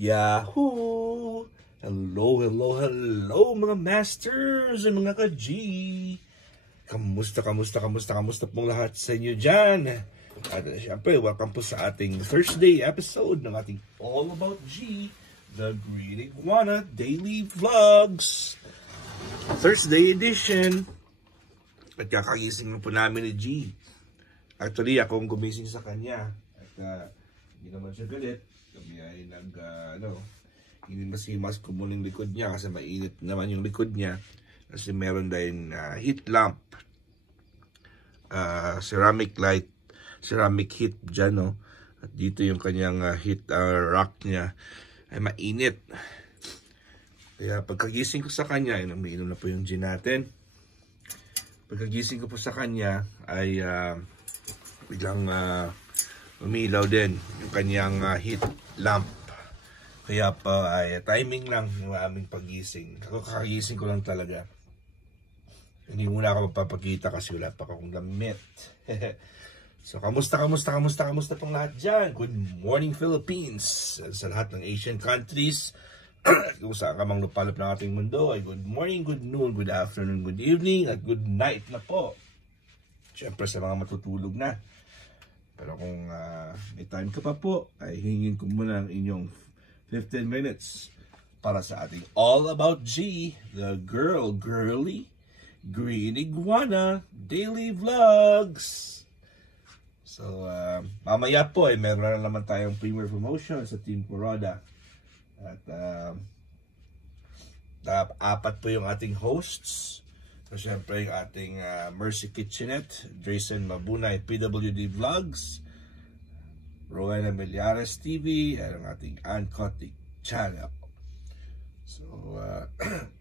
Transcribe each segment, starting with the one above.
Yahoo! Hello, hello, hello mga masters and mga ka-G! Kamusta pong lahat sa inyo dyan? At syempre, welcome po sa ating Thursday episode ng ating All About G, the Green Iguana Daily Vlogs. Thursday edition. At kakagising na po namin ni G. Actually, ako ang gumising sa kanya. At hindi naman siya galit. Kami ay hinimas-himas ko muna yung likod niya kasi mainit naman yung likod niya. Kasi meron din heat lamp. Ceramic heat dyan, no? At dito yung kanyang heat rack niya ay mainit. Kaya pagkagising ko sa kanya, umiinom na po yung gin natin. Pagkagising ko po sa kanya ay biglang umilaw din yung kanyang heat lamp. Kaya pa ay timing lang yung aming pagising. Kakagising ko lang talaga. Hindi muna ako magpapakita kasi wala pa akong damit. So, kamusta pong lahat dyan? Good morning, Philippines! Sa lahat ng Asian countries, kung saan ka mang lupalop ng ating mundo, ay good morning, good noon, good afternoon, good evening, at good night na po. Siyempre sa mga matutulog na. Pero kung may time ka pa po, ay hingin ko muna ang inyong 15 minutes para sa ating All About G, the girly, Green Iguana Daily Vlogs. So, mamaya po ay meron na naman tayong premiere promotion sa Team Kuroda. At apat po yung ating hosts. So, syempre yung ating Mercy Kitchenette, Jason Mabunay, PWD Vlogs, Rowena Millares TV, at ang ating Ancotic Channel. So,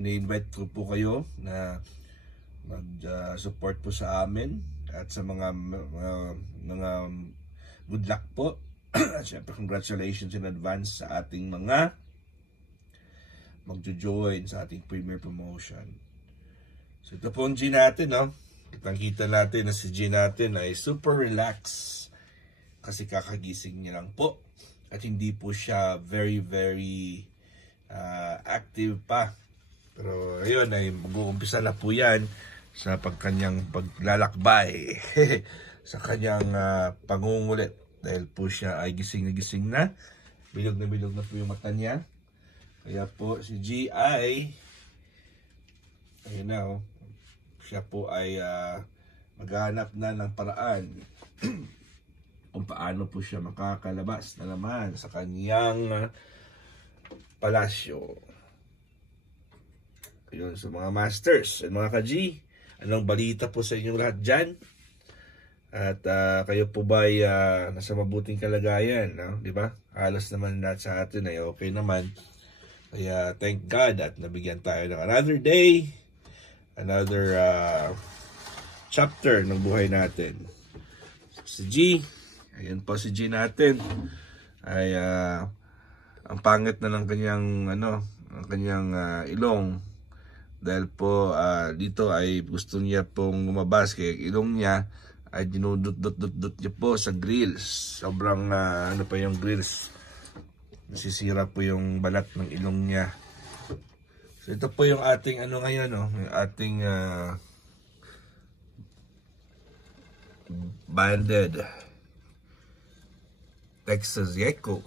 ini-invite ko po kayo na mag-support po sa amin at sa mga good luck po. At syempre, congratulations in advance sa ating mga magjo-join sa ating premiere promotion. So ito po ang G natin, no? Kitang-kita natin na si G natin ay super relax kasi kakagising niya lang po at hindi po siya very active pa. Pero ayun ay mag-uumpisa na po yan sa paglalakbay sa kanyang pangungulit dahil po siya ay gising na bilog na po yung mata niya. Kaya po si G ay ayun na, oh. Siya po ay maghahanap na ng paraan kung paano po siya makakalabas na naman sa kanyang palasyo. Ayun, sa mga masters at mga ka-G, anong balita po sa inyong lahat dyan? At kayo po ba ay nasa mabuting kalagayan, no? Di ba? Halos naman lahat sa atin ay okay naman. Kaya thank God at nabigyan tayo ng another day, another chapter ng buhay natin. Si G, ayun po si G natin ay ang pangit na ng kanyang ang kanyang ilong dahil po dito ay gusto niya pong lumabas kaya ilong niya ay dinudot-dot niya po sa grills. Sobrang ano pa yung grills, nasisira po yung balat ng ilong niya. So ito po yung ating ngayon, no? Yung ating banded Texas Gecko.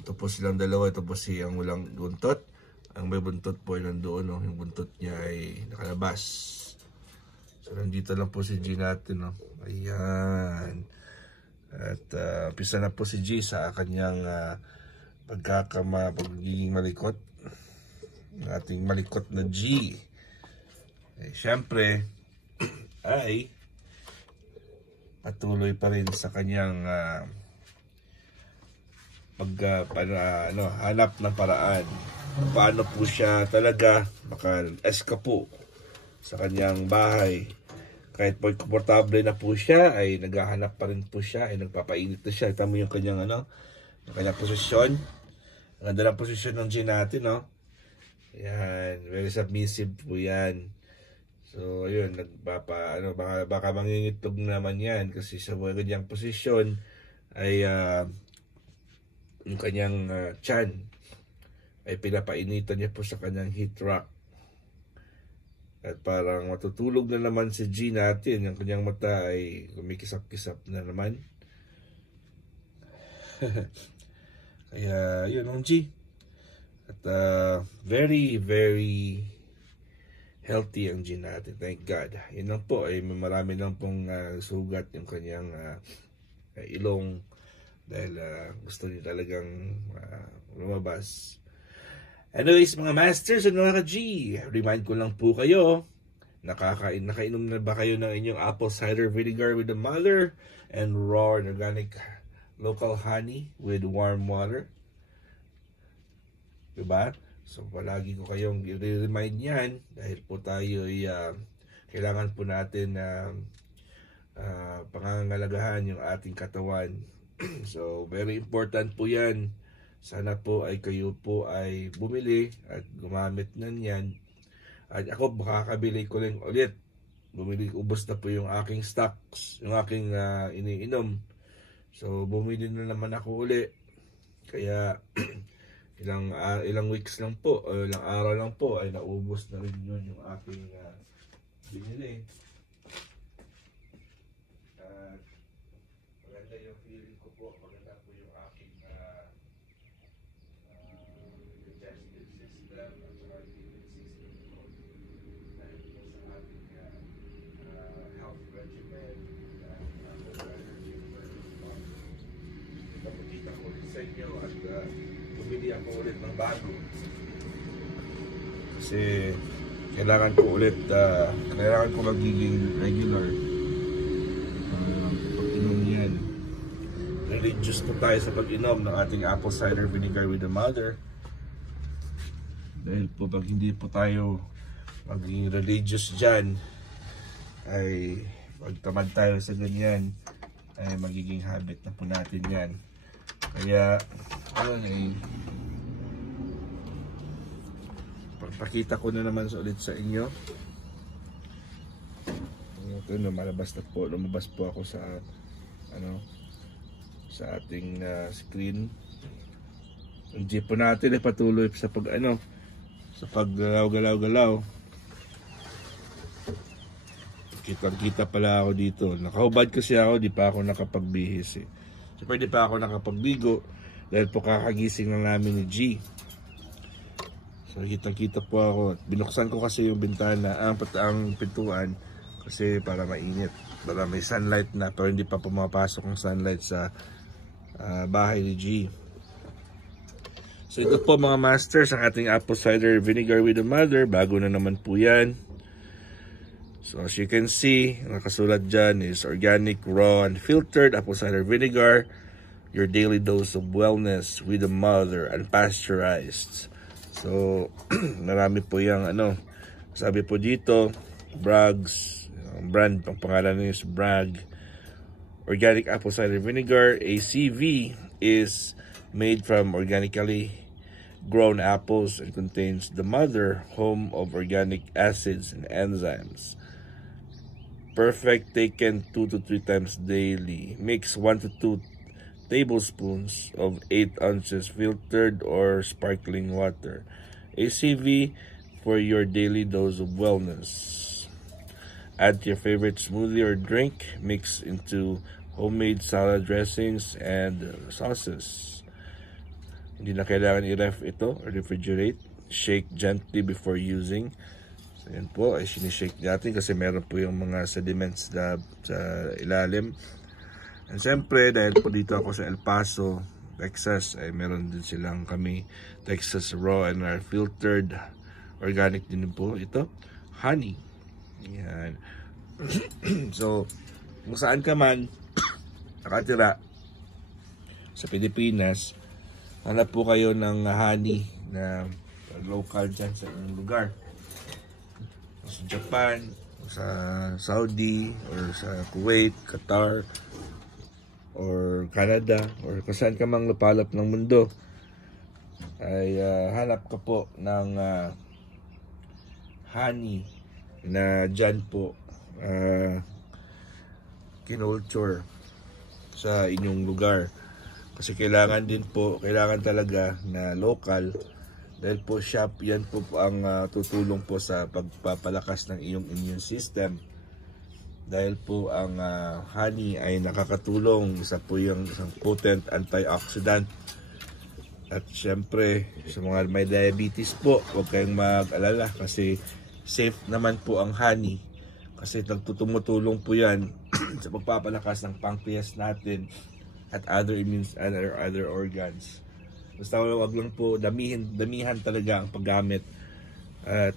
Ito po silang dalawa. Ito po siyang walang buntot. Ang may buntot po ay nandoon, no? Yung buntot niya ay nakalabas. So nandito lang po si G natin, no? Ayan. At pisa na po si G sa kanyang pagiging malikot. Ating malikot na G. Syempre ay patuloy pa rin sa kanyang hanap ng paraan paano po siya talaga maka-eskapo sa kanyang bahay. Kahit po komportable na po siya ay naghahanap pa rin po siya, ay nagpapainit na siya. Tama yung kanyang yung kanyang posisyon. Ang ganda ng posisyon ng G natin, no? Yan, very submissive po yan. So, ayun, baka mangingitlog naman yan kasi sa kanyang posisyon ay yung kanyang tiyan ay pinapainitan niya po sa kanyang heat rack. At parang matutulog na naman si G natin. Yung kanyang mata ay kumikisap-kisap na naman. Kaya yun ang G. At very, very healthy ang G natin. Thank God. Yun lang po. Ay marami lang pong sugat yung kanyang ilong. Dahil gusto niya talagang lumabas. Anyways, mga masters at mga ka-G, remind ko lang po kayo, nakainom na ba kayo ng inyong apple cider vinegar with the mother and raw and organic local honey with warm water? Diba? So, palagi ko kayong i-remind yan dahil po tayo ay kailangan po natin pangangalagahan yung ating katawan. So, very important po yan. Sana po ay kayo po ay bumili at gumamit nan yan. At ako makakabili ko lang ulit. Ubos na po yung aking stocks, yung aking iniinom. So bumili na naman ako uli. Kaya ilang weeks lang po, ilang araw lang po ay naubos na rin yun yung aking binili. Maganda yung feeling ko po, maganda po yung aking digestive system at saka immune system ko dahil po sa ating health regimen ipapakita ko ulit sa inyo at bumili ako ulit ng bago kasi kailangan ko ulit kailangan ko magiging regular pag-inom yan. Religious po tayo sa pag-inom ng ating apple cider vinegar with the mother. Dahil po pag hindi po tayo maging religious dyan, ay pagtamad tayo sa ganyan, ay magiging habit na po natin yan. Kaya, ayun pagpakita ko na naman ulit sa inyo. Ito, lumabas po ako sa sa ating screen. Ang jeep po natin ay patuloy sa sa paggalaw-galaw. Kitang-kita pala ako dito. Nakahubad kasi ako, di pa ako nakapagbihis eh. Siyempre di pa ako nakapagbigo dahil po kakagising lang namin ni G. So kitang-kita po ako. Binuksan ko kasi yung bintana, ang pintuan kasi para mainit. Para may sunlight na, pero hindi pa pumapasok ang sunlight sa bahay ni G. So ito po mga masters, ang ating apple cider vinegar with the mother. Bago na naman po yan. So as you can see, nakasulat dyan is organic, raw, and filtered apple cider vinegar. Your daily dose of wellness with the mother, unpasteurized. So marami po yung sabi po dito, Bragg's, brand, ang pangalan nyo is Bragg. Organic apple cider vinegar, ACV, is made from organically grown apples and contains the mother, home of organic acids and enzymes. Perfect, taken 2 to 3 times daily. Mix 1 to 2 tablespoons of 8 ounces filtered or sparkling water. ACV for your daily dose of wellness. Add to your favorite smoothie or drink. Mix into homemade salad dressings and sauces. Hindi na kailangan i-ref ito or refrigerate. Shake gently before using. So yan po ay sinishake natin kasi meron po yung mga sediments sa ilalim. And siyempre dahil po dito ako sa El Paso, Texas, ay meron din silang kami Texas raw and filtered organic din po ito. Honey. Yan. So kung saan ka man nakatira sa Pilipinas, hanap po kayo ng honey na local dyan sa inyong lugar. Sa Japan, sa Saudi, or sa Kuwait, Qatar, or Canada, or kung saan ka mang lupalop ng mundo, ay hanap ka po ng honey na dyan po kinulture sa inyong lugar. Kasi kailangan talaga na local Dahil po yan po ang tutulong po sa pagpapalakas ng iyong immune system. Dahil po ang honey ay nakakatulong, isa po yung isang potent antioxidant. At syempre, sa mga may diabetes po, huwag kayong mag-alala kasi safe naman po ang honey. Kasi tumutulong po yan sa pagpapalakas ng pancreas natin at other organs. Basta wag lang po damihan talaga ang paggamit. At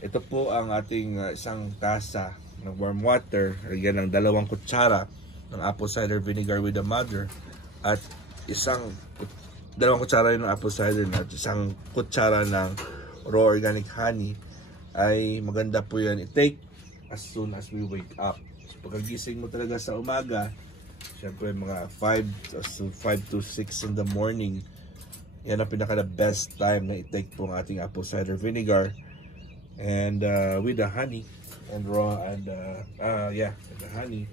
ito po ang ating isang tasa ng warm water, lagyan ng 2 kutsara ng apple cider vinegar with the mother at 2 kutsara ng apple cider at 1 kutsara ng raw organic honey. Ay maganda po yan i-take as soon as we wake up. So, pagkagising mo talaga sa umaga, syempre mga 5 to 6 in the morning, yan ang pinaka the best time na i-take po ang ating apple cider vinegar and with the honey and raw and with the honey.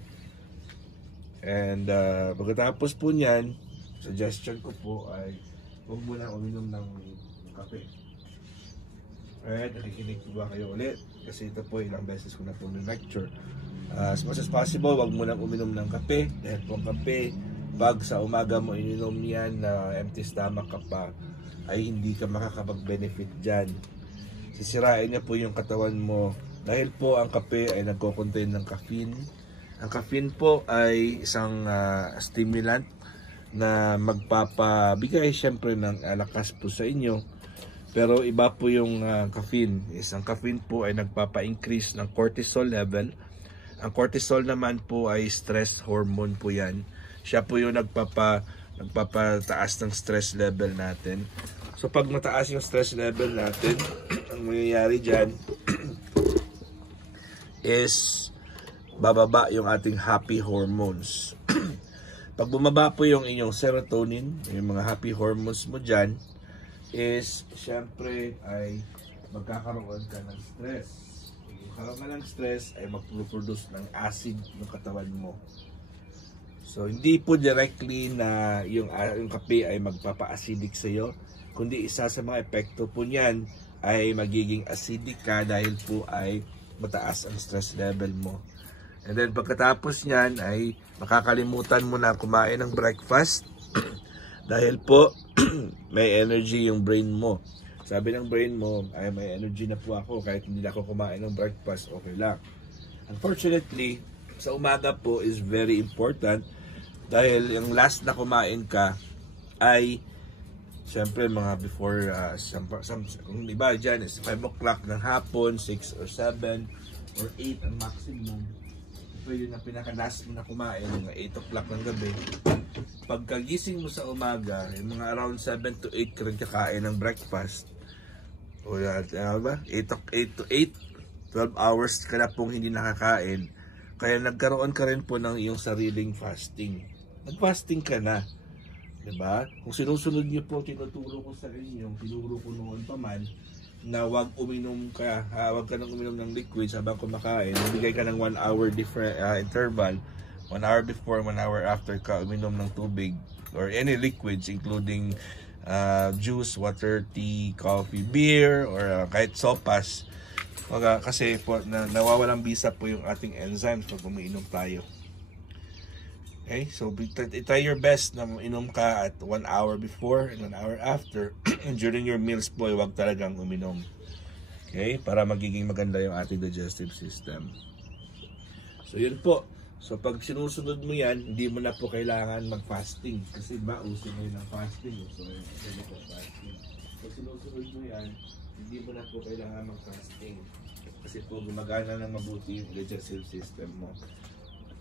And pagkatapos po niyan, suggestion ko po ay huwag muna uminom ng kape. Alright, nakikinig po ba kayo ulit? Kasi ito po ilang beses ko na po lecture. As much as possible, wag mo nang uminom ng kape. Dahil po ang kape, pag sa umaga mo ininom yan na empty stomach ka pa, ay hindi ka makakapag-benefit dyan. Sisirain niya po yung katawan mo. Dahil po ang kape ay nagko-contain ng caffeine. Ang caffeine po ay isang stimulant na magpapabigay syempre ng lakas po sa inyo. Pero iba po yung caffeine. Ang caffeine po ay nagpapa-increase ng cortisol level. Ang cortisol naman po ay stress hormone po yan. Siya po yung nagpapataas ng stress level natin. So pag mataas yung stress level natin, ang mangyayari dyan is bababa yung ating happy hormones. Pag bumaba po yung inyong serotonin, yung mga happy hormones mo dyan, is syempre ay magkakaroon ka ng stress. Kung magkakaroon ka ng stress ay mag-produce ng acid ng katawan mo. So hindi po directly na yung kape ay magpapa-acidic sa iyo, kundi isa sa mga epekto po niyan ay magiging acidic ka dahil po ay mataas ang stress level mo. And then pagkatapos niyan ay makakalimutan mo na kumain ng breakfast dahil po may energy yung brain mo. Sabi ng brain mo, ay may energy na po ako kahit hindi na ako kumain ng breakfast, okay lang. Unfortunately, sa umaga po is very important dahil yung last na kumain ka ay siyempre mga before, kung iba dyan is 5 o'clock ng hapon, 6 or 7 or 8 ang maximum. Ito yun ang pinaka-last mo na kumain, mga 8 o'clock ng gabi. Pagkagising mo sa umaga, yung mga around 7 to 8 ka rin kakain ng breakfast. O yan, 8 to 8, 12 hours ka na pong hindi nakakain. Kaya nagkaroon ka rin po ng iyong sariling fasting. Nag-fasting ka na. Diba? Kung sinusunod niyo po, tinuturo ko sa inyo, tinuro ko noon pa man, na wag uminom ka, wag ka nang uminom ng liquids habang kumakain. Bigay ka ng 1 hour different interval. 1 hour before, 1 hour after ka uminom ng tubig or any liquids including juice, water, tea, coffee, beer, or kahit sopas. Kasi po, nawawalang bisa po yung ating enzymes pag umiinom tayo. Okay, so try your best na inom ka at 1 hour before and 1 hour after. During your meals po, huwag talagang uminom. Okay, para magiging maganda yung ating digestive system. So yun po. So pag sinusunod mo yan, hindi mo na po kailangan mag-fasting. Kasi ba, uso ngayon ng fasting. So yun po fasting. Pag sinusunod mo yan, hindi mo na po kailangan mag-fasting. Kasi po gumagana ng mabuti yung digestive system mo.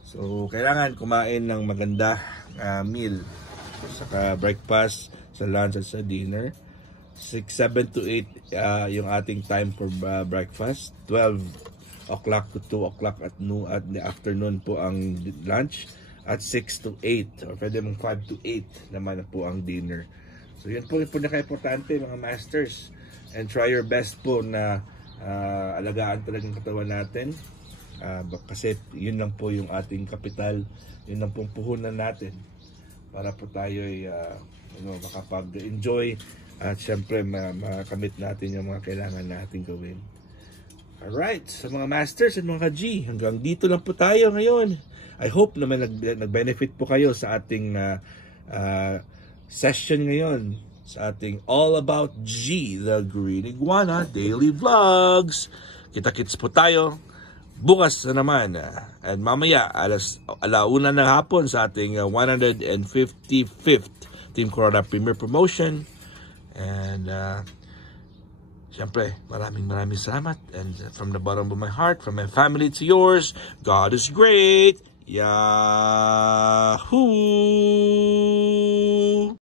So, kailangan kumain ng maganda meal. Saka breakfast, sa lunch at sa dinner. 7 to 8 yung ating time for breakfast. 12 o'clock to 2 o'clock at the afternoon po ang lunch. At 6 to 8 or pwede mong 5 to 8 naman po ang dinner. So, yun po yung pinaka-importante mga masters. And try your best po na alagaan talagang katawan natin. Kasi yun lang po yung ating kapital, yun lang pong puhunan natin para po tayo ay makapag-enjoy At syempre, makamit natin yung mga kailangan natin gawin. Alright, sa mga masters at mga G, hanggang dito lang po tayo ngayon. I hope naman nag-benefit po kayo sa ating session ngayon, sa ating All About G, the Green Iguana Daily Vlogs. Kita-kits po tayo bukas na naman. At mamaya, alauna ng hapon sa ating 155th Team Corona Premier Promotion. And siyempre, maraming salamat. And from the bottom of my heart, from my family to yours, God is great. Yahoo!